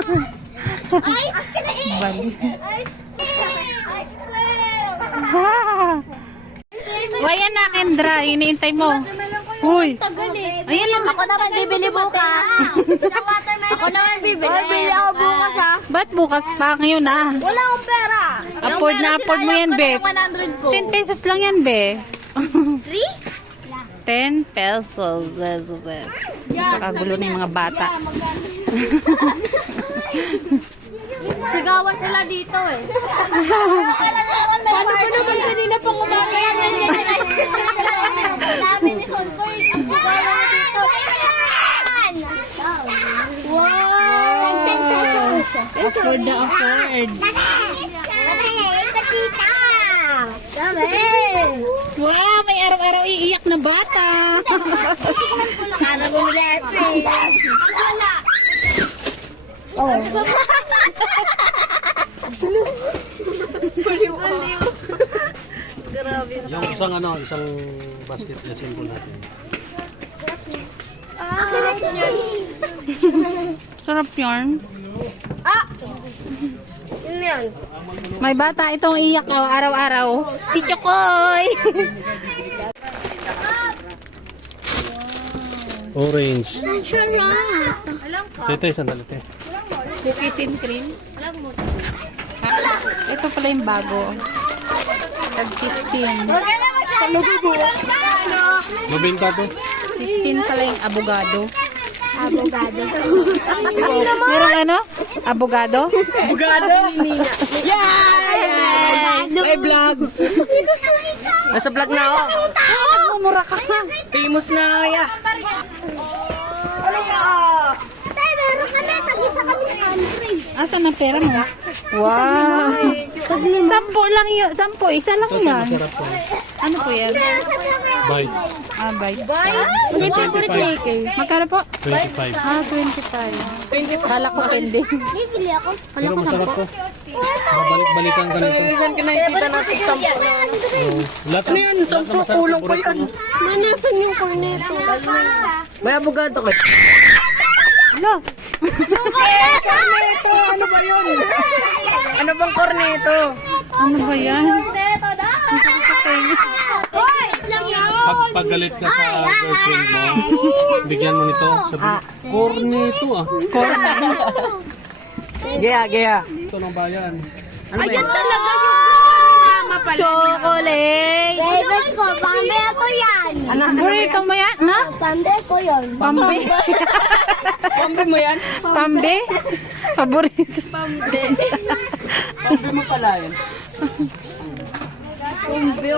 Ice cream! Bali. Ice cream! Wayan na, Kendra. Iniintay mo. Uy. Tagal eh. Ayan lang. Ako naman bibili bukas. Ako naman bibili. Bibili ako bukas ha. Ba't bukas pa? Ngayon na. Wala akong pera. Afford na afford mo yan, be. 100 ko. 10 pesos lang yan, be. 3? 10 pesos. Kakagulo ng mga bata. Sigawan sila dito eh. Paano ba naman kanina pang umaga yan? Sabi ni Sonsoy, ang sigawan dito. Wow! Afford na afford. Wow, may araw-araw iiyak na bata. Para bumili ice Yung isang basket na symbol natin. Sarap yarn. Yun yan. May bata itong iiyak araw-araw. Si Chokoy. Orange. Tete, sandali te. Cookies and cream. Ito pala yung bago. Tag 15. Mabenta to. 15 pala yung abogado. Abogado. Merong ano? Abogado? Bugado! Yay! May vlog! Nasa vlog na ako. Mura ka. Famous na ako, ya. Ano ka? Tay, meron ka na. Tag-isa kami sa country. Asan ang pera mo? Wow. 10 lang yun. 10. Isa lang yan. Masarap to. Ano po yan? Bites. Ah, bites. Hindi favorite ni AK. Magkano po? 25. Ah, 25. Kala ko pwede. Bibili ako. Pero masarap to. Babalik-balikan ka nito. Minsan ka nakikita natin 10 na. Lahat Ano yun? 10 kulong pa yan. Manasan yung corneto. May abogado ka. Hello. Corneto! Ano ba yun? Ano bang corneto? Ano ba yan? Corneto na! Hoy! Lang yun! Pag galit ka sa girlfriend mo, bigyan mo nito. Sabi, corneto ah. Gaya, gaya. Ito ng bayan. Ano ba yan? Talaga yung Chocolate. favorite ko. Pambe ako yan. Burrito mo yan, na? Pambe ko yun. Pambe. Pambi mo yan? Pambe? Paborito. Pambi mo pala yan. Pambi.